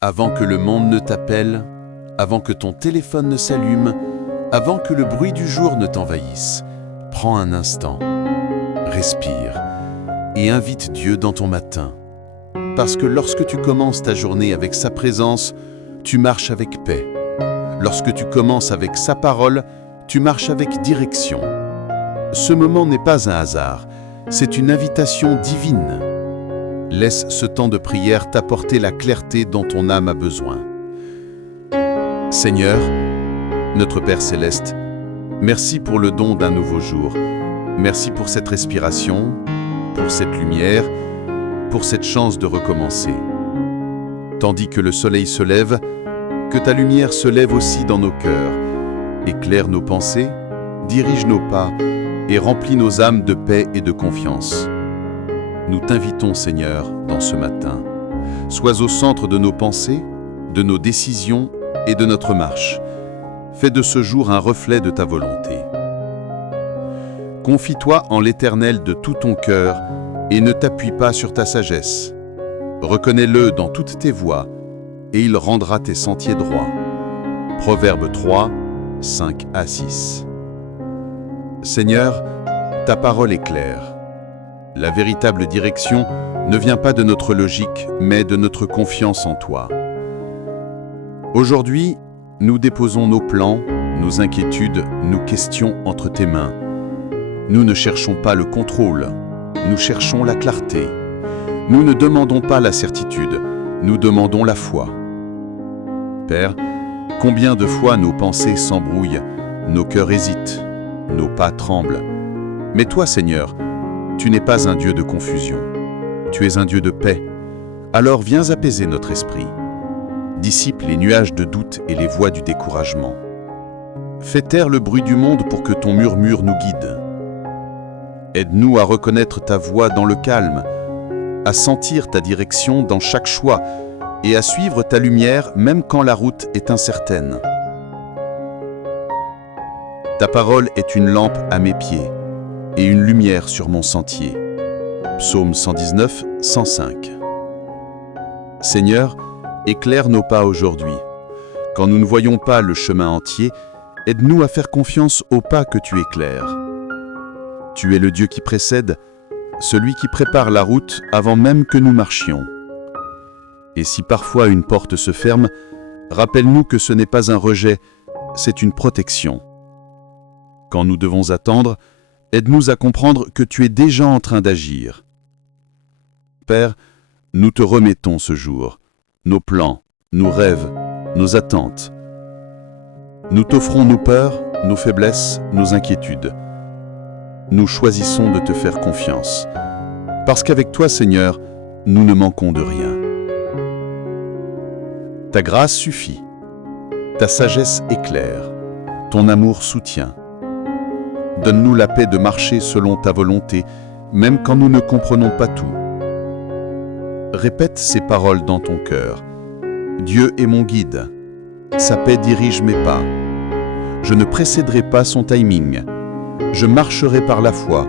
Avant que le monde ne t'appelle, avant que ton téléphone ne s'allume, avant que le bruit du jour ne t'envahisse, prends un instant, respire et invite Dieu dans ton matin. Parce que lorsque tu commences ta journée avec sa présence, tu marches avec paix. Lorsque tu commences avec sa parole, tu marches avec direction. Ce moment n'est pas un hasard, c'est une invitation divine. Laisse ce temps de prière t'apporter la clarté dont ton âme a besoin. Seigneur, notre Père Céleste, merci pour le don d'un nouveau jour. Merci pour cette respiration, pour cette lumière, pour cette chance de recommencer. Tandis que le soleil se lève, que ta lumière se lève aussi dans nos cœurs, éclaire nos pensées, dirige nos pas et remplit nos âmes de paix et de confiance. Nous t'invitons, Seigneur, dans ce matin. Sois au centre de nos pensées, de nos décisions et de notre marche. Fais de ce jour un reflet de ta volonté. Confie-toi en l'Éternel de tout ton cœur et ne t'appuie pas sur ta sagesse. Reconnais-le dans toutes tes voies et il rendra tes sentiers droits. Proverbe 3, 5 à 6. Seigneur, ta parole est claire. La véritable direction ne vient pas de notre logique, mais de notre confiance en toi. Aujourd'hui, nous déposons nos plans, nos inquiétudes, nos questions entre tes mains. Nous ne cherchons pas le contrôle, nous cherchons la clarté. Nous ne demandons pas la certitude, nous demandons la foi. Père, combien de fois nos pensées s'embrouillent, nos cœurs hésitent, nos pas tremblent. Mais toi, Seigneur, tu n'es pas un Dieu de confusion, tu es un Dieu de paix. Alors viens apaiser notre esprit. Dissipe les nuages de doute et les voix du découragement. Fais taire le bruit du monde pour que ton murmure nous guide. Aide-nous à reconnaître ta voix dans le calme, à sentir ta direction dans chaque choix et à suivre ta lumière même quand la route est incertaine. Ta parole est une lampe à mes pieds et une lumière sur mon sentier. Psaume 119, 105. Seigneur, éclaire nos pas aujourd'hui. Quand nous ne voyons pas le chemin entier, aide-nous à faire confiance aux pas que tu éclaires. Tu es le Dieu qui précède, celui qui prépare la route avant même que nous marchions. Et si parfois une porte se ferme, rappelle-nous que ce n'est pas un rejet, c'est une protection. Quand nous devons attendre, aide-nous à comprendre que tu es déjà en train d'agir. Père, nous te remettons ce jour, nos plans, nos rêves, nos attentes. Nous t'offrons nos peurs, nos faiblesses, nos inquiétudes. Nous choisissons de te faire confiance, parce qu'avec toi, Seigneur, nous ne manquons de rien. Ta grâce suffit, ta sagesse éclaire, ton amour soutient. Donne-nous la paix de marcher selon ta volonté, même quand nous ne comprenons pas tout. Répète ces paroles dans ton cœur. Dieu est mon guide. Sa paix dirige mes pas. Je ne précéderai pas son timing. Je marcherai par la foi,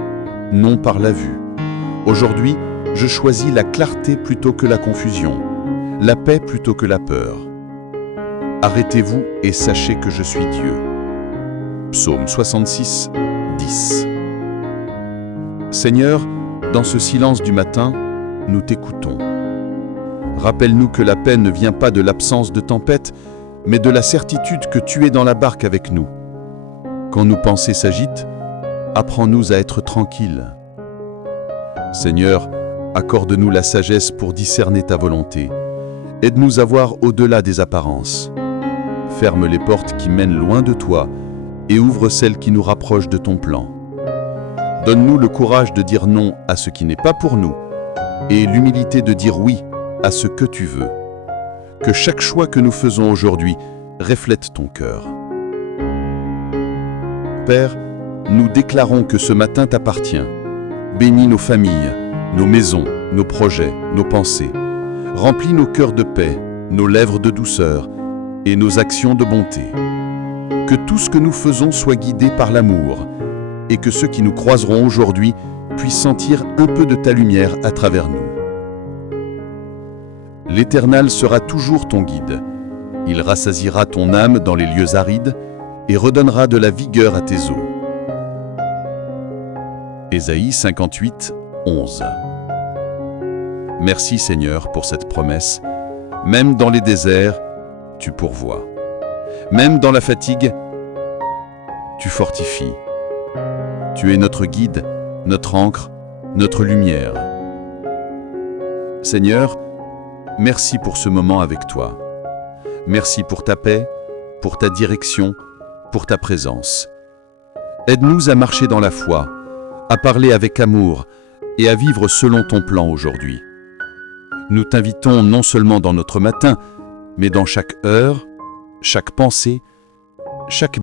non par la vue. Aujourd'hui, je choisis la clarté plutôt que la confusion, la paix plutôt que la peur. Arrêtez-vous et sachez que je suis Dieu. Psaume 66, 10. Seigneur, dans ce silence du matin, nous t'écoutons. Rappelle-nous que la paix ne vient pas de l'absence de tempête, mais de la certitude que tu es dans la barque avec nous. Quand nos pensées s'agitent, apprends-nous à être tranquilles. Seigneur, accorde-nous la sagesse pour discerner ta volonté. Aide-nous à voir au-delà des apparences. Ferme les portes qui mènent loin de toi et ouvre celles qui nous rapprochent de ton plan. Donne-nous le courage de dire non à ce qui n'est pas pour nous et l'humilité de dire oui à ce que tu veux. Que chaque choix que nous faisons aujourd'hui reflète ton cœur. Père, nous déclarons que ce matin t'appartient. Bénis nos familles, nos maisons, nos projets, nos pensées. Remplis nos cœurs de paix, nos lèvres de douceur et nos actions de bonté. Que tout ce que nous faisons soit guidé par l'amour et que ceux qui nous croiseront aujourd'hui puissent sentir un peu de ta lumière à travers nous. L'Éternel sera toujours ton guide. Il rassasiera ton âme dans les lieux arides et redonnera de la vigueur à tes os. Ésaïe 58, 11. Merci Seigneur pour cette promesse. Même dans les déserts, tu pourvois. Même dans la fatigue, tu fortifies. Tu es notre guide, notre ancre, notre lumière. Seigneur, merci pour ce moment avec toi. Merci pour ta paix, pour ta direction, pour ta présence. Aide-nous à marcher dans la foi, à parler avec amour et à vivre selon ton plan aujourd'hui. Nous t'invitons non seulement dans notre matin, mais dans chaque heure, chaque pensée, chaque